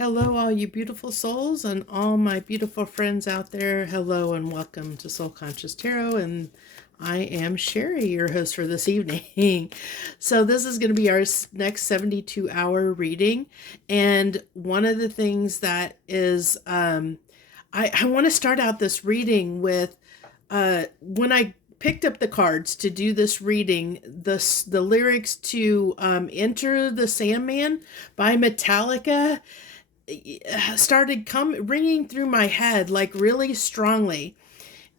Hello, all you beautiful souls, and all my beautiful friends out there. Hello, and welcome to Soul Conscious Tarot. And I am Sherry, your host for this evening. So, this is going to be our next 72-hour reading. And one of the things that is, I want to start out this reading with when I picked up the cards to do this reading, the lyrics to Enter the Sandman by Metallica started ringing through my head like really strongly.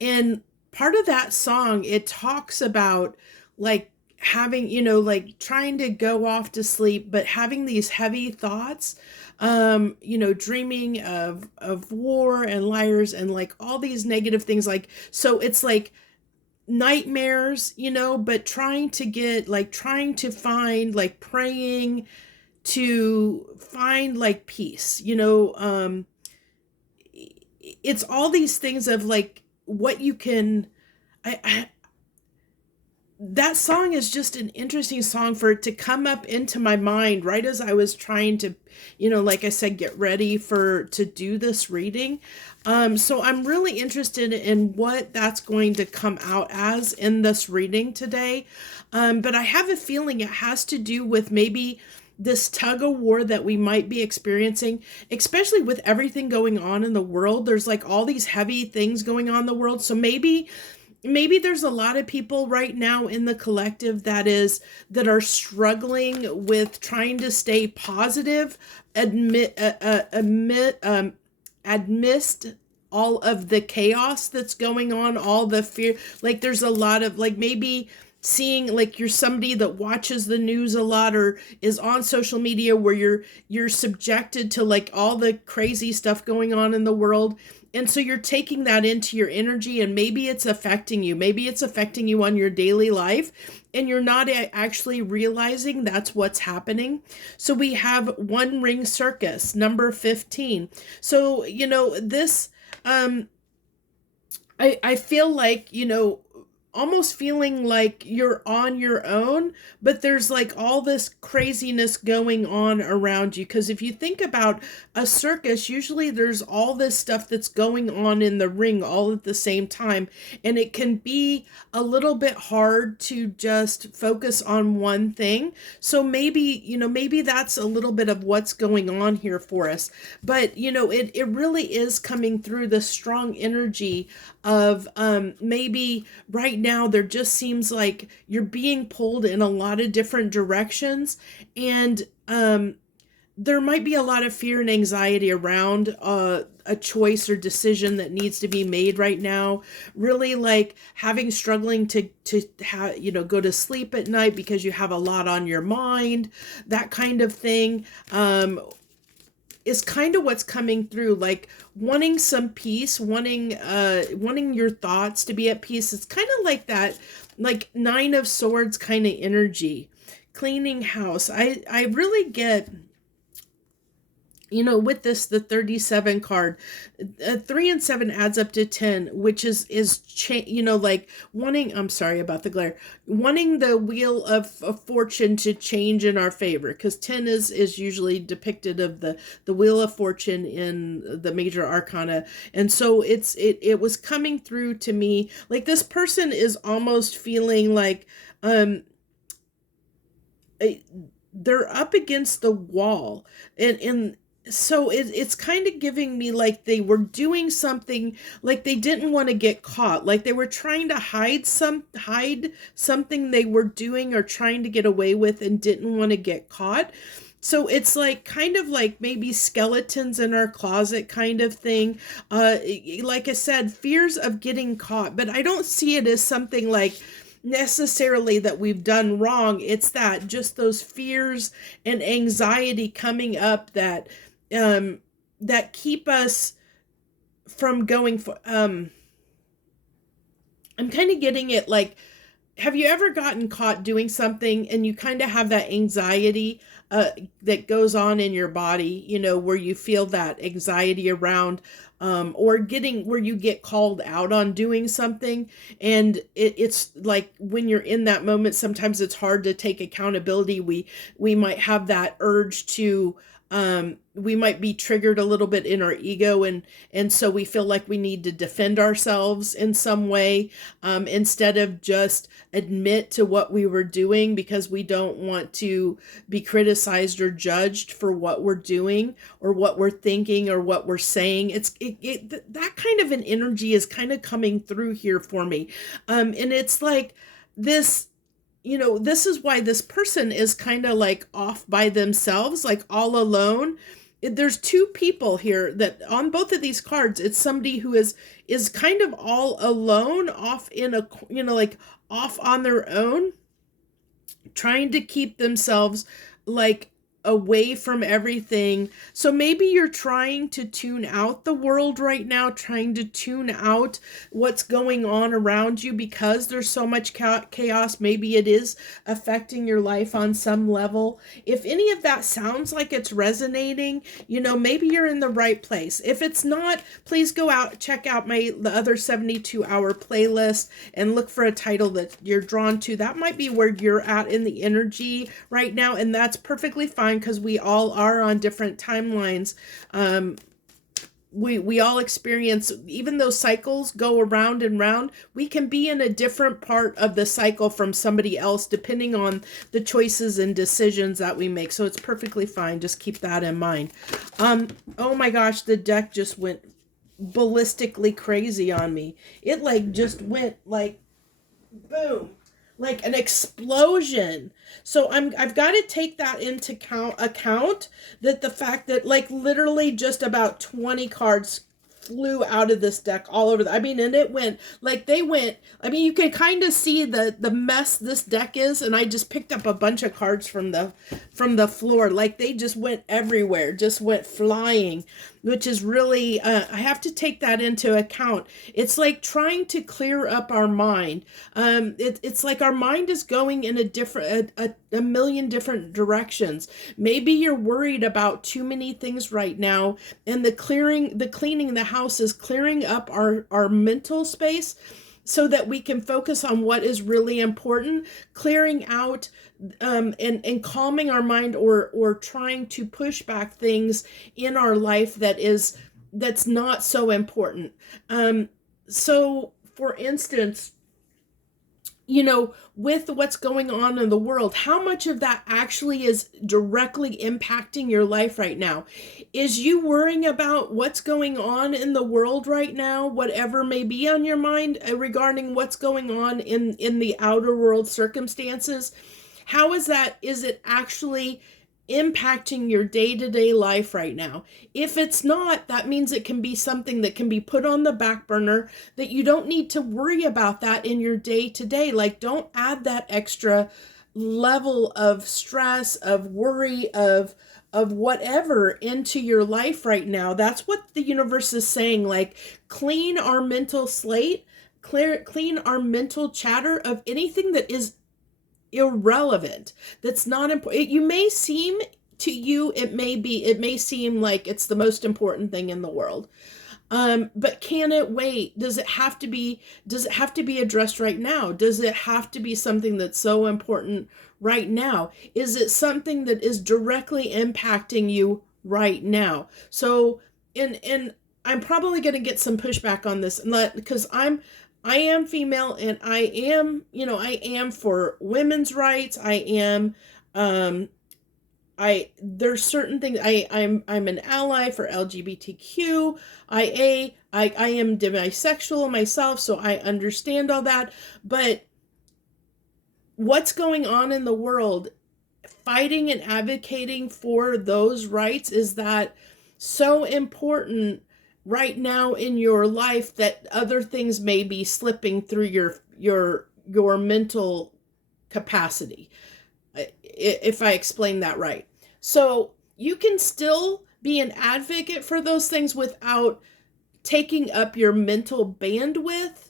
And part of that song, it talks about like having, like trying to go off to sleep, but having these heavy thoughts, dreaming of war and liars and like all these negative things. Like, so it's like nightmares, but trying to find, like, praying to find like peace, it's all these things of like what you can. I That song is just an interesting song for it to come up into my mind right as I was trying to, like I said, get ready to do this reading. So I'm really interested in what that's going to come out as in this reading today. But I have a feeling it has to do with maybe this tug of war that we might be experiencing, especially with everything going on in the world. There's like all these heavy things going on in the world. So maybe there's a lot of people right now in the collective that are struggling with trying to stay positive, amidst all of the chaos that's going on, all the fear. Like there's a lot of like maybe seeing like you're somebody that watches the news a lot or is on social media where you're subjected to like all the crazy stuff going on in the world. And so you're taking that into your energy, and maybe it's affecting you. Maybe it's affecting you on your daily life, and you're not actually realizing that's what's happening. So we have One Ring Circus, number 15. So, this, I feel like, almost feeling like you're on your own, but there's like all this craziness going on around you. Because if you think about a circus, usually there's all this stuff that's going on in the ring all at the same time. And it can be a little bit hard to just focus on one thing. So maybe that's a little bit of what's going on here for us. But, it really is coming through the strong energy of maybe right now there just seems like you're being pulled in a lot of different directions, and there might be a lot of fear and anxiety around a choice or decision that needs to be made right now. Really, like struggling to go to sleep at night because you have a lot on your mind, that kind of thing. Is kind of what's coming through, like wanting some peace, wanting your thoughts to be at peace. It's kind of like that, like Nine of Swords kind of energy, cleaning house. I really get, with the 37 card, 3 and 7 adds up to 10, which is like wanting, I'm sorry about the glare, wanting the wheel of fortune to change in our favor, because 10 is usually depicted of the wheel of fortune in the major arcana. And so it was coming through to me like this person is almost feeling like they're up against the wall, and so it's kind of giving me like they were doing something, like they didn't want to get caught, like they were trying to hide something they were doing or trying to get away with and didn't want to get caught. So it's like kind of like maybe skeletons in our closet kind of thing. Like I said, fears of getting caught, but I don't see it as something like necessarily that we've done wrong. It's that just those fears and anxiety coming up that keep us from going for I'm kind of getting it like, have you ever gotten caught doing something and you kind of have that anxiety that goes on in your body, where you feel that anxiety around or getting where you get called out on doing something. And it's like when you're in that moment, sometimes it's hard to take accountability. We might have that urge to We might be triggered a little bit in our ego, and so we feel like we need to defend ourselves in some way, instead of just admit to what we were doing, because we don't want to be criticized or judged for what we're doing or what we're thinking or what we're saying. That kind of an energy is kind of coming through here for me. And it's like this, this is why this person is kind of like off by themselves, like all alone. There's two people here that on both of these cards, it's somebody who is kind of all alone, off in a, like off on their own, trying to keep themselves like away from everything. So maybe you're trying to tune out the world right now, trying to tune out what's going on around you because there's so much chaos. Maybe it is affecting your life on some level. If any of that sounds like it's resonating, maybe you're in the right place. If it's not, please go out, check out the other 72-hour playlist and look for a title that you're drawn to. That might be where you're at in the energy right now, and that's perfectly fine, because we all are on different timelines. We all experience, even though cycles go around and round, we can be in a different part of the cycle from somebody else, depending on the choices and decisions that we make. So it's perfectly fine. Just keep that in mind. Oh my gosh, the deck just went ballistically crazy on me. It like just went like boom, like an explosion. So I've got to take that into account, that the fact that like literally just about 20 cards flew out of this deck all over. And it went like you can kind of see the mess this deck is, and I just picked up a bunch of cards from the floor. Like they just went everywhere, just went flying, which is really, I have to take that into account. It's like trying to clear up our mind. It's like our mind is going in a million different directions. Maybe you're worried about too many things right now, and the cleaning the house is clearing up our mental space, so that we can focus on what is really important, clearing out and calming our mind, or trying to push back things in our life that's not so important. So for instance, with what's going on in the world, how much of that actually is directly impacting your life right now? Is you worrying about what's going on in the world right now, whatever may be on your mind regarding what's going on in the outer world circumstances? How is it actually impacting your day-to-day life right now? If it's not, that means it can be something that can be put on the back burner, that you don't need to worry about that in your day-to-day. Like, don't add that extra level of stress, of worry, of whatever into your life right now. That's what the universe is saying. Like, clean our mental slate, clean our mental chatter of anything that is irrelevant, that's not important. You may seem to you, it may seem like it's the most important thing in the world, but can it wait? Does it have to be addressed right now? Does it have to be something that's so important right now? Is it something that is directly impacting you right now? So and I'm probably going to get some pushback on this, because I am female, and I am for women's rights. There's certain things, I'm an ally for LGBTQ. I am demisexual myself, so I understand all that. But what's going on in the world, fighting and advocating for those rights, is that so important right now in your life that other things may be slipping through your mental capacity, if I explain that right. So you can still be an advocate for those things without taking up your mental bandwidth,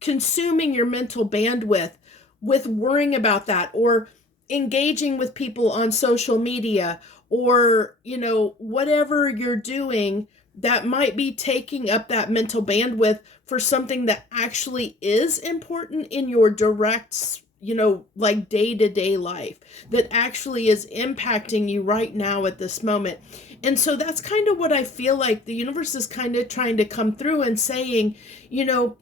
consuming your mental bandwidth with worrying about that, or engaging with people on social media, or whatever you're doing that might be taking up that mental bandwidth for something that actually is important in your direct like day-to-day life that actually is impacting you right now at this moment. And so that's kind of what I feel like the universe is kind of trying to come through and saying, you know,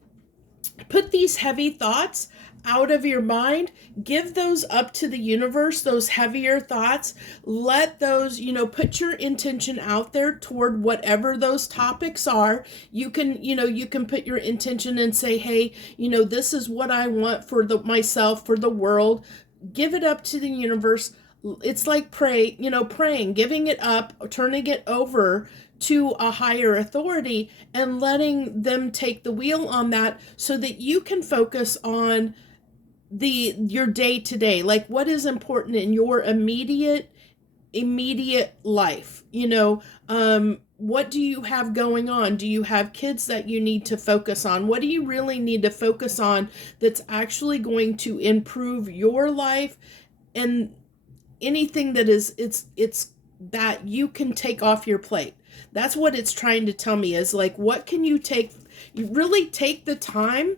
put these heavy thoughts out of your mind, give those up to the universe, those heavier thoughts. Let those, put your intention out there toward whatever those topics are. You can put your intention and say, hey, this is what I want for myself, for the world. Give it up to the universe. It's like praying, giving it up, turning it over to a higher authority and letting them take the wheel on that so that you can focus on your day to day, like what is important in your immediate life. What do you have going on? Do you have kids that you need to focus on? What do you really need to focus on that's actually going to improve your life? And anything that is it's that you can take off your plate. That's what it's trying to tell me, is like, what can you really take the time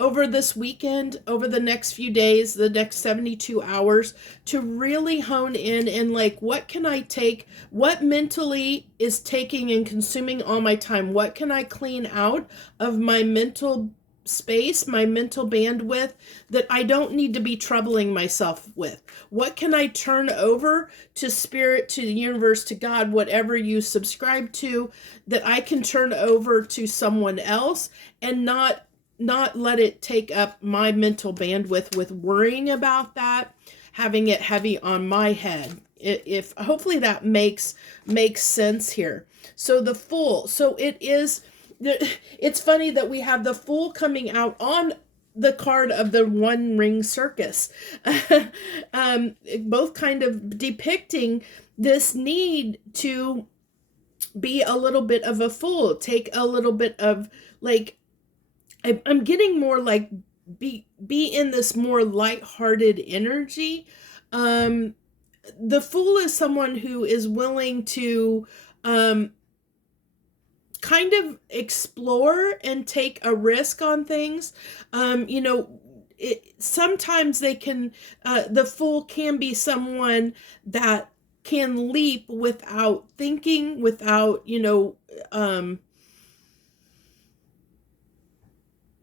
over this weekend, over the next few days, the next 72 hours, to really hone in and like, what can I take? What mentally is taking and consuming all my time? What can I clean out of my mental space, my mental bandwidth, that I don't need to be troubling myself with? What can I turn over to spirit, to the universe, to God, whatever you subscribe to, that I can turn over to someone else and not let it take up my mental bandwidth with worrying about that, having it heavy on my head. If hopefully that makes sense here. So the Fool, so it's funny that we have the Fool coming out on the card of the One Ring Circus. Both kind of depicting this need to be a little bit of a fool, take a little bit of like, I'm getting more like be in this more lighthearted energy. The Fool is someone who is willing to kind of explore and take a risk on things. Sometimes they can, the Fool can be someone that can leap without thinking, without,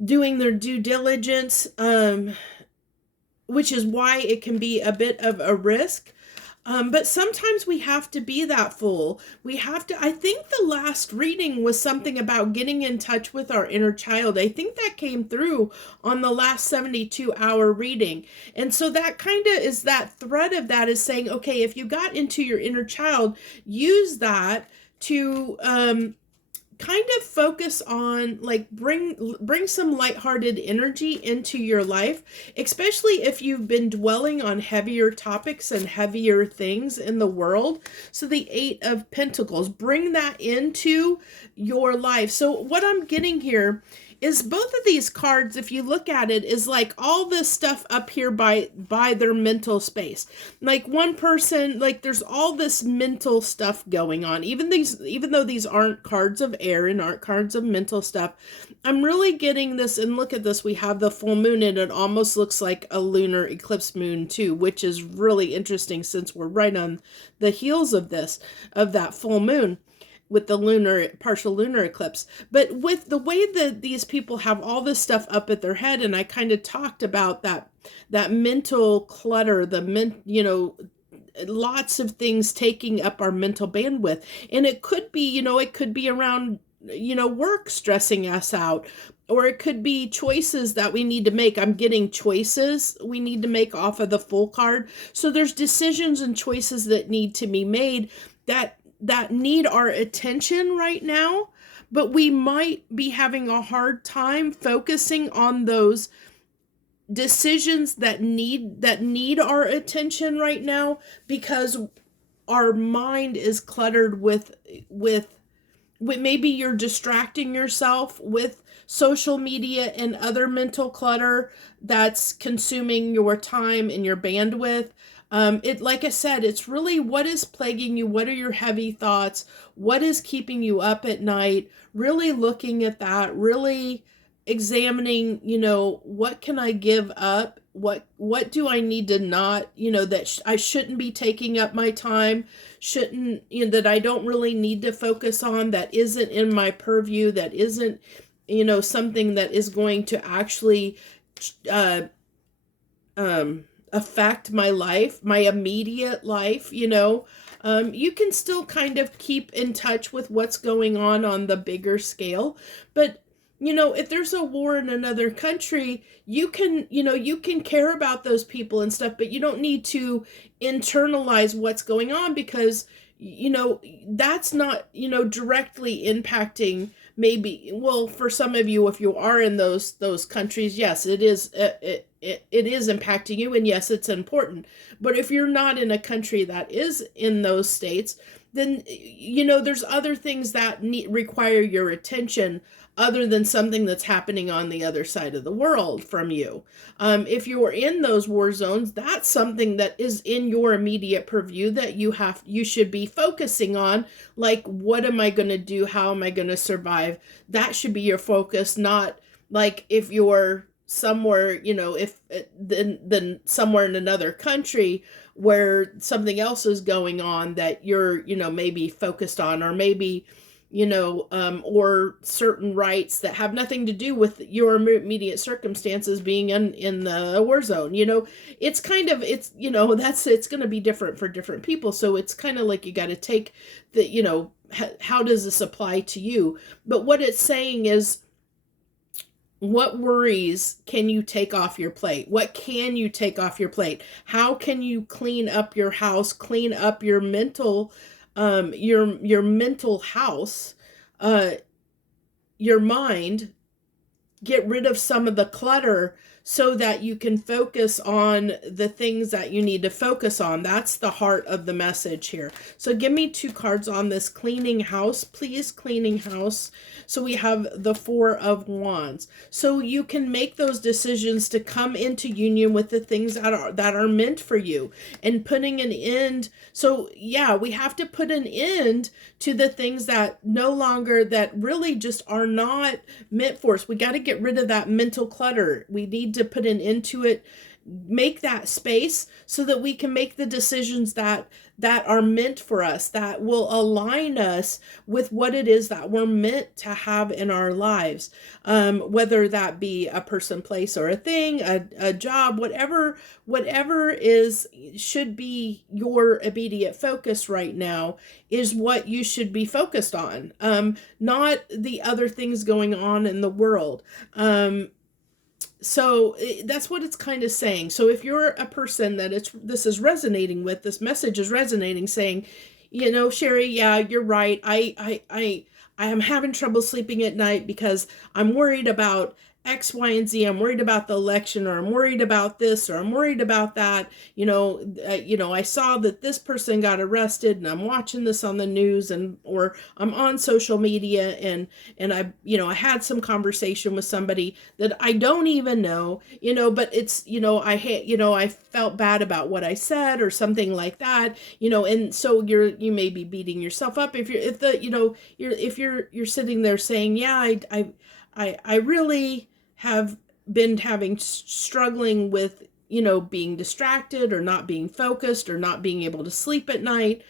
doing their due diligence, which is why it can be a bit of a risk. But sometimes we have to be that Fool. We have to, I think the last reading was something about getting in touch with our inner child. I think that came through on the last 72-hour reading. And so that kind of is that thread of that is saying, okay, if you got into your inner child, use that to, kind of focus on like bring some lighthearted energy into your life, especially if you've been dwelling on heavier topics and heavier things in the world. So the Eight of Pentacles, bring that into your life. So what I'm getting here is both of these cards, if you look at it, is like all this stuff up here by their mental space. Like one person, like there's all this mental stuff going on. Even though these aren't cards of air and aren't cards of mental stuff, I'm really getting this. And look at this, we have the full moon, and it almost looks like a lunar eclipse moon too, which is really interesting since we're right on the heels of that full moon with the partial lunar eclipse. But with the way that these people have all this stuff up at their head, and I kind of talked about that mental clutter, lots of things taking up our mental bandwidth. And it could be, around, work stressing us out, or it could be choices that we need to make. I'm getting choices we need to make off of the Fool card. So there's decisions and choices that need to be made that need our attention right now, but we might be having a hard time focusing on those decisions that need our attention right now, because our mind is cluttered with maybe you're distracting yourself with social media and other mental clutter that's consuming your time and your bandwidth. Like I said, it's really what is plaguing you. What are your heavy thoughts? What is keeping you up at night? Really looking at that, really examining, what can I give up? What do I need to not, that I shouldn't be taking up my time, shouldn't, that I don't really need to focus on, that isn't in my purview, that isn't, something that is going to actually uh, affect my life, my immediate life, you can still kind of keep in touch with what's going on the bigger scale. But, if there's a war in another country, you can care about those people and stuff, but you don't need to internalize what's going on, because, that's not, directly impacting, maybe, well, for some of you, if you are in those countries, yes, it is, it is impacting you, and yes, it's important. But if you're not in a country that is in those states, then, there's other things that require your attention, other than something that's happening on the other side of the world from you. If you are in those war zones, that's something that is in your immediate purview that you should be focusing on. Like, what am I going to do? How am I going to survive? That should be your focus, not like if you're somewhere, if then somewhere in another country where something else is going on that you're, maybe focused on, or maybe, or certain rights that have nothing to do with your immediate circumstances being in the war zone. It's kind of, it's going to be different for different people. So it's kind of like you got to take the, how does this apply to you? But what it's saying is, what worries can you take off your plate? What can you take off your plate? How can you clean up your house, clean up your mental, your mental house, uh, your mind, get rid of some of the clutter so that you can focus on the things that you need to focus on. That's the heart of the message here. So give me 2 cards on this cleaning house, please. Cleaning house. So we have the 4 of Wands. So you can make those decisions to come into union with the things that are meant for you, and putting an end. So yeah, we have to put an end to the things that no longer, that really just are not meant for us. We got to get rid of that mental clutter. We need to put an end to it, make that space so that we can make the decisions that are meant for us, that will align us with what it is that we're meant to have in our lives, whether that be a person, place, or a thing, a job, whatever is, should be your immediate focus right now, is what you should be focused on, not the other things going on in the world. So that's what it's kind of saying. So if you're a person that this is resonating with, this message is resonating, saying, Sherry, yeah, you're right. I am having trouble sleeping at night because I'm worried about X, Y, and Z. I'm worried about the election, or I'm worried about this, or I'm worried about that. I saw that this person got arrested, and I'm watching this on the news, or I'm on social media, and I had some conversation with somebody that I don't even know, but it's, I felt bad about what I said, or something like that, and so you may be beating yourself up if you're sitting there saying, yeah, I really have been struggling with, being distracted, or not being focused, or not being able to sleep at night.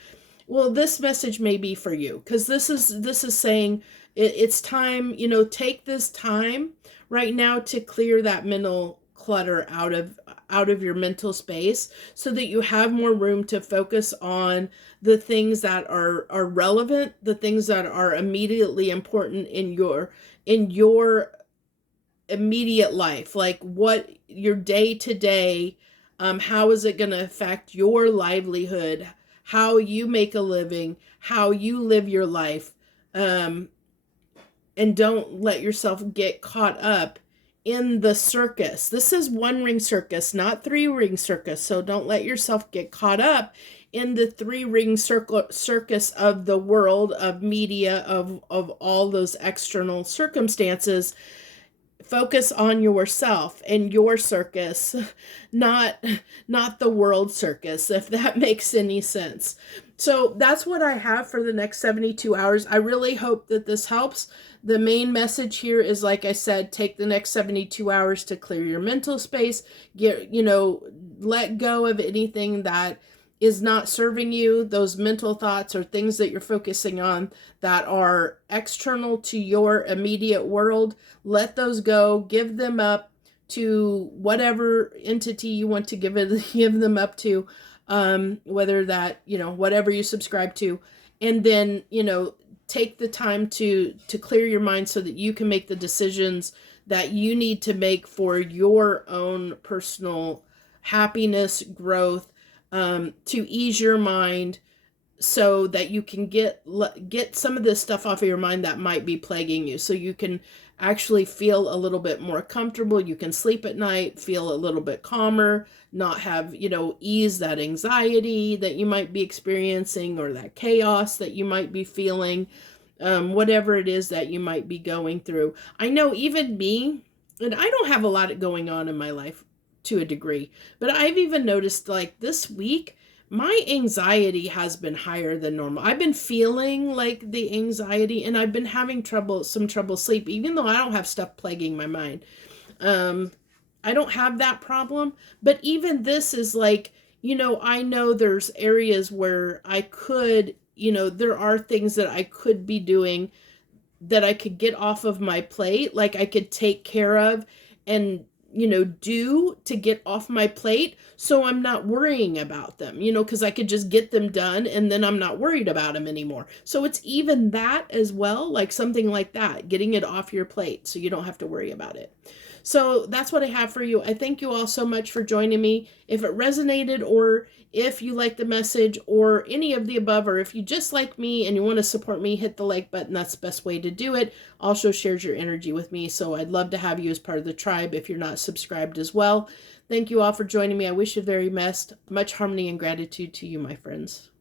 Well, this message may be for you, because this is saying it's time, take this time right now to clear that mental clutter out of your mental space, so that you have more room to focus on the things that are relevant, the things that are immediately important in your immediate life, like what your day to day, how is it going to affect your livelihood, how you make a living, how you live your life, and don't let yourself get caught up in the circus. This is 1-ring circus, not 3-ring circus. So don't let yourself get caught up in the 3-ring circus of the world, of media, of all those external circumstances. Focus on yourself and your circus, not the world circus, if that makes any sense. So that's what I have for the next 72 hours. I really hope that this helps. The main message here is, like I said, take the next 72 hours to clear your mental space, let go of anything that is not serving you, those mental thoughts or things that you're focusing on that are external to your immediate world. Let those go, give them up to whatever entity you want to give them up to, whether that, whatever you subscribe to, and then, take the time to clear your mind so that you can make the decisions that you need to make for your own personal happiness, growth, to ease your mind, so that you can get some of this stuff off of your mind that might be plaguing you, so you can actually feel a little bit more comfortable. You can sleep at night, feel a little bit calmer, not have, ease that anxiety that you might be experiencing, or that chaos that you might be feeling, whatever it is that you might be going through. I know even me, and I don't have a lot going on in my life to a degree, but I've even noticed, like, this week, my anxiety has been higher than normal. I've been feeling like the anxiety, and I've been having some trouble sleep, even though I don't have stuff plaguing my mind. Um, I don't have that problem, but even this is like, I know there's areas where I could, there are things that I could be doing that I could get off of my plate, like I could take care of and, do to get off my plate, so I'm not worrying about them, because I could just get them done and then I'm not worried about them anymore. So it's even that as well, like something like that, getting it off your plate so you don't have to worry about it. So that's what I have for you. I thank you all so much for joining me. If it resonated, or if you like the message, or any of the above, or if you just like me and you want to support me, hit the like button. That's the best way to do it. Also shares your energy with me. So I'd love to have you as part of the tribe if you're not subscribed as well. Thank you all for joining me. I wish you the very best. Much harmony and gratitude to you, my friends.